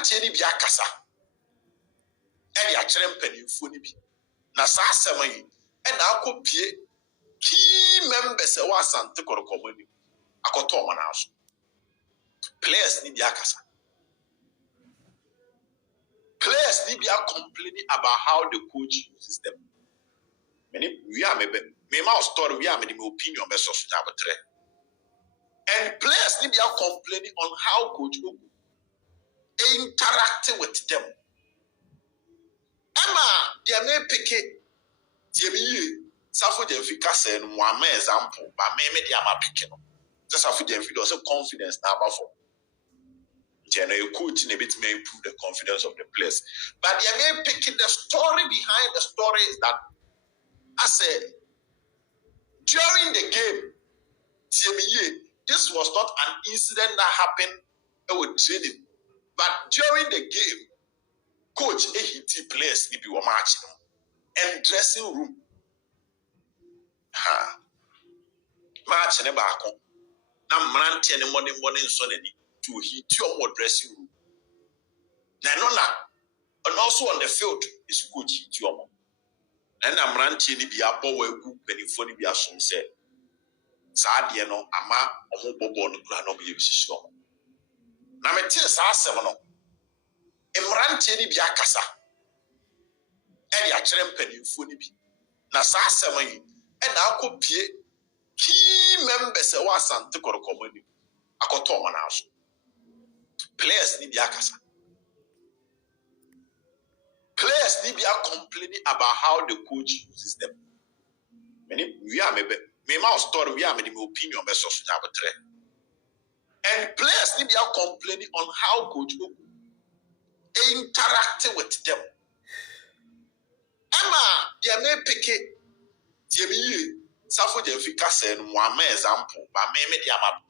mmeranteɛ ni bi akasa ɛde akyerɛ mpanimfoɔ ni bi na saa asɛm yi ɛna akɔpie key members ɛwɔ Asante Kotoko ni akɔtɔ ɔmo n'aso players ni bi akasa players ni bi are complaining about how the coach uses them we are me ma story we are me opinion be so so and players ni bi are complaining on how coach interacting with them. Emma, they may pick it. They Safo Jenfika said, one example, but maybe they are picking up. Just Safo Jenfika also confidence now for. General coach in a bit may improve the confidence of the players. But they may pick it. The story behind the story is that I said during the game, this was not an incident that happened with training. But during the game, coach hit players maybe were matching and dressing room. Matching a back on. Now, Manti and the morning son to hit your dressing room. Nanola, and also on the field is coach hit your mom. And I'm ranting be a boy group when you phone be a son said. Sadiano, Ama, or Bobo, no grano be a na me tie saa asɛm no mmeranteɛ ni bi akasa ɛde akyerɛ mpanimfoɔ ni bi na saa asɛm yi ɛna akɔpie key members ɛwɔ Asante Kotoko ni akɔtɔ ɔmo n'aso players ni bi akasa players ni bi are complaining about how the coach uses them we are me ma story we are me opinion be so so and players need to be complaining on how coach interacting with them. Emma, they may pick it. Safo Jenfika said, one example, but maybe they are